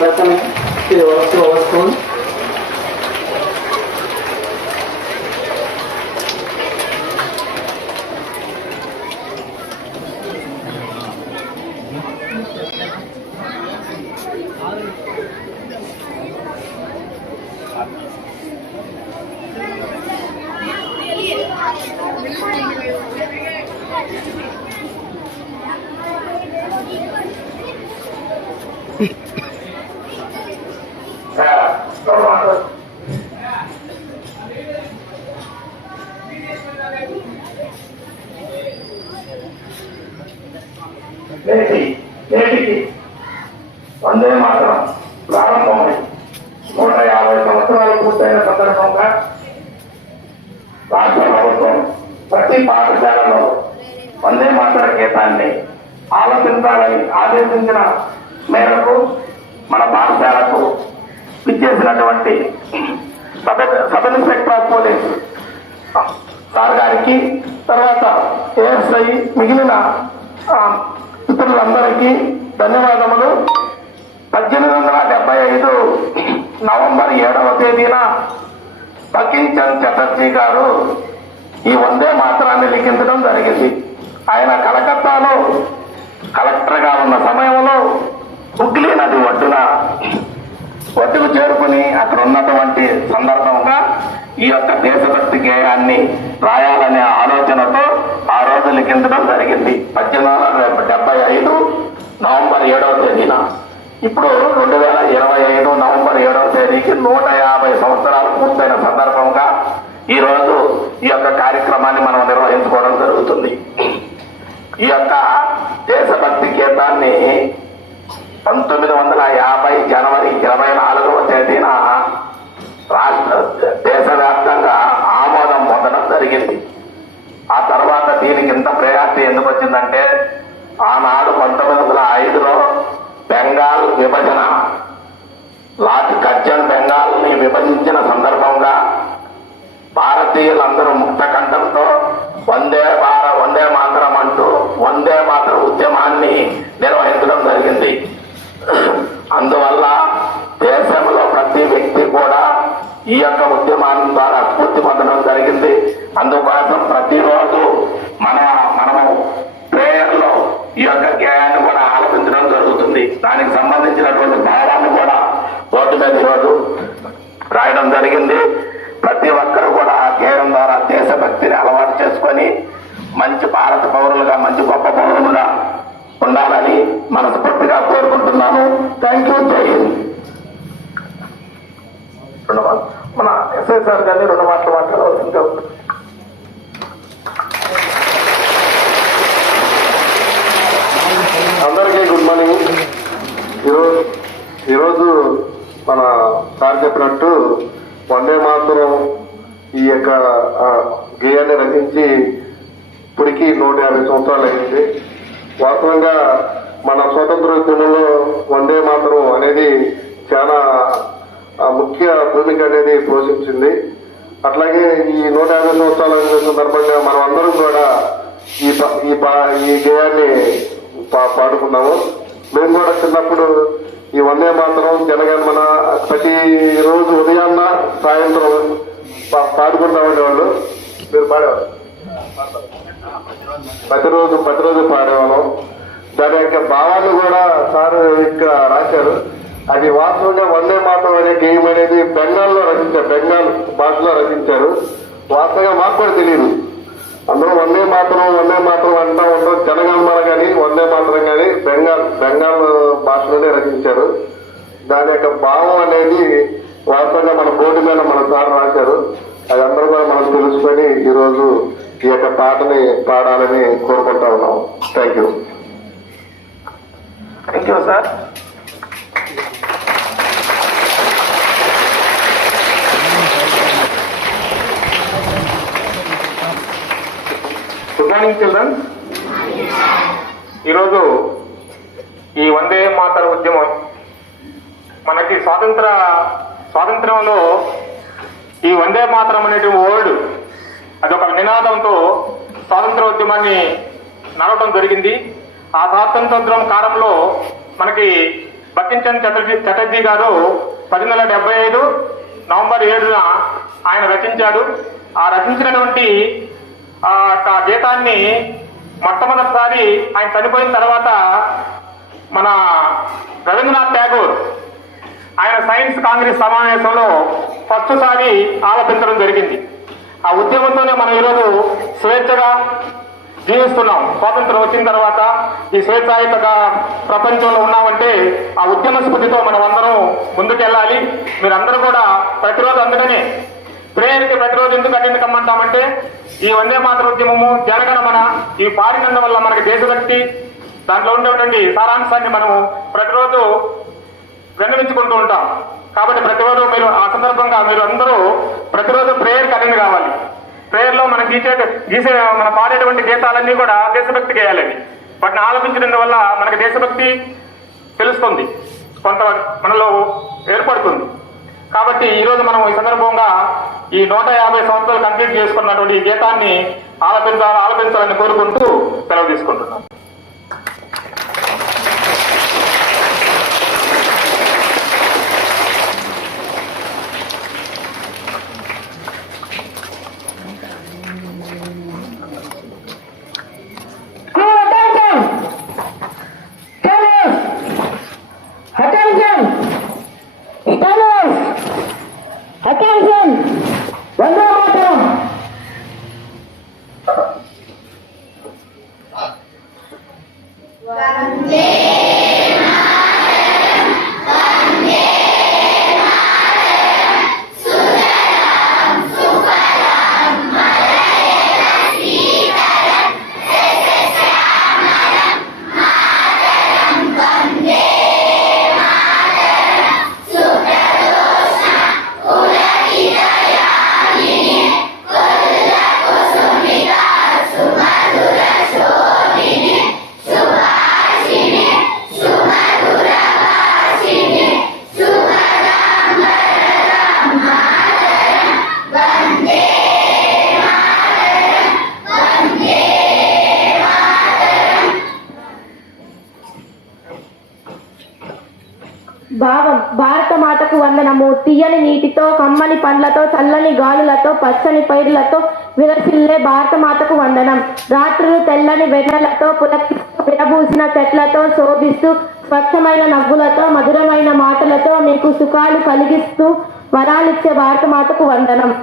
datang ke waktu awal Thank you. నేటి నేటికి వందే మాత్రం ప్రారంభమై నూట యాభై సంవత్సరాలు పూర్తయిన సందర్భంగా రాష్ట్ర ప్రభుత్వం ప్రతి పాఠశాలలో వందే మాతర గీతాన్ని ఆలోచించాలని ఆదేశించిన మేరకు మన పాఠశాలకు విచ్చేసినటువంటి sub sub inspector of sir గారికి తర్వాత ఏఎస్ఐ మిగిలిన ఇతరులందరికీ మిత్రులందరికీ ధన్యవాదములు. పద్దెనిమిది వందల డెబ్బై ఐదు నవంబర్ ఏడవ తేదీన బకించంద్ చటర్జీ గారు ఈ వందే మాత్రాన్ని లిఖించడం జరిగింది. ఆయన కలకత్తాలో కలెక్టర్గా ఉన్న సమయంలో హుగ్లీ నది ఒడ్డున ఒడ్డుకు చేరుకుని అక్కడ ఉన్నటువంటి సందర్భంగా ఈ యొక్క దేశభక్తి గేయాన్ని రాయాలనే ఆలోచనతో ఆ రోజు లిఖించడం జరిగింది. పద్దెనిమిది వందల డెబ్బై ఐదు నవంబర్ ఏడవ తేదీన. ఇప్పుడు రెండు వేల ఇరవై ఐదు నవంబర్ ఏడవ తేదీకి నూట యాభై సంవత్సరాలు పూర్తయిన సందర్భంగా ఈ రోజు ఈ యొక్క కార్యక్రమాన్ని మనం నిర్వహించుకోవడం జరుగుతుంది. ఈ యొక్క దేశభక్తి గీతాన్ని పంతొమ్మిది వందల యాభై నాలుగవ రాష్ట్ర దేశవ్యాప్తంగా ఆమోదం పొందడం జరిగింది. ఆ తర్వాత దీనికి ఇంత ప్రయారిటీ ఎందుకు వచ్చిందంటే ఆనాడు పంతొమ్మిది వందల ఐదులో బెంగాల్ విభజన లార్డ్ కర్జన్ బెంగాల్ని విభజించిన సందర్భంగా భారతీయులందరూ చేయడం జరిగింది. ప్రతి ఒక్కరు కూడా ఆ గేయం ద్వారా దేశభక్తిని అలవాటు చేసుకొని మంచి భారత పౌరులుగా మంచి గొప్ప పౌరులుగా ఉండాలని మనస్ఫూర్తిగా కోరుకుంటున్నాను. థ్యాంక్ యూ జై రెండు మన ఎస్ఐ సార్ గారిని రెండు మాటలు మాట్లాడవలసిందిగా అందరికీ గుడ్ మార్నింగ్. ఈరోజు ఈరోజు మన సార్ చెప్పినట్టు వందే మాతరం ఈ యొక్క ఆ, గేయాన్ని రచించి ఇప్పటికి నూట యాభై సంవత్సరాలు అయింది. వాస్తవంగా మన స్వతంత్రోద్యమంలో వందే మాత్రం అనేది చాలా ముఖ్య భూమిక అనేది పోషించింది. అట్లాగే ఈ నూట యాభై సంవత్సరాల సందర్భంగా మనం అందరం కూడా ఈ ఈ పా- ఈ గేయాన్ని పా- పాడుకున్నాము. మేము కూడా చిన్నప్పుడు ఈ వందే మాత్రం జనగణమన ప్రతి రోజు ఉదయాన్న సాయంత్రం పా- పాడుకుంటా ఉండేవాళ్ళు. మీరు పాడేవాళ్ళు ప్రతిరోజు ప్రతిరోజు పాడేవాళ్ళం. దాని యొక్క భావాన్ని కూడా సార్ ఇక్కడ రాశారు. అది వాస్తవంగా వందే మాత్రం అనే గేమ్ అనేది బెంగాల్లో రచించారు బెంగాల్ భాషలో రచించారు. వాస్తవంగా మాకు కూడా తెలియదు అందులో వందే మాత్రం వందే మాత్రం అంటా ఉంటాం జనగణమన కానీ వందే మాత్రం కానీ బెంగాల్ బెంగాల్ భాషలోనే రచించారు. దాని యొక్క భావం అనేది వాస్తవంగా మన బోర్డు మీద మన సార్ రాశారు. అది అందరూ కూడా మనం తెలుసుకొని ఈరోజు ఈ యొక్క పాటని పాడాలని కోరుకుంటా ఉన్నాం. Thank you thank you sir good morning children ఈరోజు ఈ వందే మాతర ఉద్యమం మనకి స్వాతంత్ర స్వాతంత్రంలో ఈ వందే మాతరం అనేటువంటి వర్డ్ అదొక నినాదంతో స్వాతంత్రోద్యమాన్ని నడవడం జరిగింది. ఆ స్వాతంత్రం కాలంలో మనకి బకించంద్ చటర్జీ చటర్జీ గారు పద్దెనిమిది వందల డెబ్బై ఐదు నవంబర్ ఏడున ఆయన రచించాడు. ఆ రచించినటువంటి ఆ యొక్క గీతాన్ని మొట్టమొదటిసారి ఆయన చనిపోయిన తర్వాత మన రవీంద్రనాథ్ ఠాగూర్ ఆయన సైన్స్ కాంగ్రెస్ సమావేశంలో ఫస్ట్ సారి ఆలపించడం జరిగింది. ఆ ఉద్యమంతోనే మనం ఈరోజు స్వేచ్ఛగా జీవిస్తున్నాం. స్వాతంత్రం వచ్చిన తర్వాత ఈ స్వేచ్ఛాయుత ప్రపంచంలో ఉన్నామంటే ఆ ఉద్యమ స్ఫూర్తితో మనం అందరం ముందుకెళ్ళాలి. మీరందరూ కూడా ప్రతిరోజు అందుకనే ప్రేయర్కి ప్రతిరోజు ఎందుకు అటెండ్ కమ్మంటామంటే ఈ వందే మాతృ ఉద్యమము జనగణమన ఈ పాడినందు వల్ల మనకి దేశభక్తి దాంట్లో ఉండేటువంటి సారాంశాన్ని మనం ప్రతిరోజు వెన్నవించుకుంటూ ఉంటాం. కాబట్టి ప్రతిరోజు మీరు ఆ సందర్భంగా మీరు అందరూ ప్రతిరోజు ప్రేయర్ అటెండ్ కావాలి. ప్రేయర్లో మనం గీసే గీసే మనం పాడేటువంటి గీతాలన్నీ కూడా దేశభక్తి గేయాలని వాటిని ఆలపించడం వల్ల మనకి దేశభక్తి తెలుస్తుంది. కొంత మనలో ఏర్పడుతుంది. కాబట్టి ఈరోజు మనం ఈ సందర్భంగా ఈ నూట యాభై సంవత్సరాలు కంప్లీట్ చేసుకున్నటువంటి ఈ గీతాన్ని ఆలపించాలి ఆలపించాలని కోరుకుంటూ సెలవు తీసుకుంటున్నాం. Vande భావం. భారత మాతకు వందనము. తీయని నీటితో కమ్మని పండ్లతో చల్లని గాలులతో పచ్చని పైరులతో విరసిల్లే భారత మాతకు వందనం. రాత్రులు తెల్లని వెన్నెలతో పులకిస్తూ విరబూసిన చెట్లతో శోభిస్తూ స్వచ్ఛమైన నవ్వులతో మధురమైన మాటలతో మీకు సుఖాలు కలిగిస్తూ వరాలిచ్చే భారత మాతకు వందనం.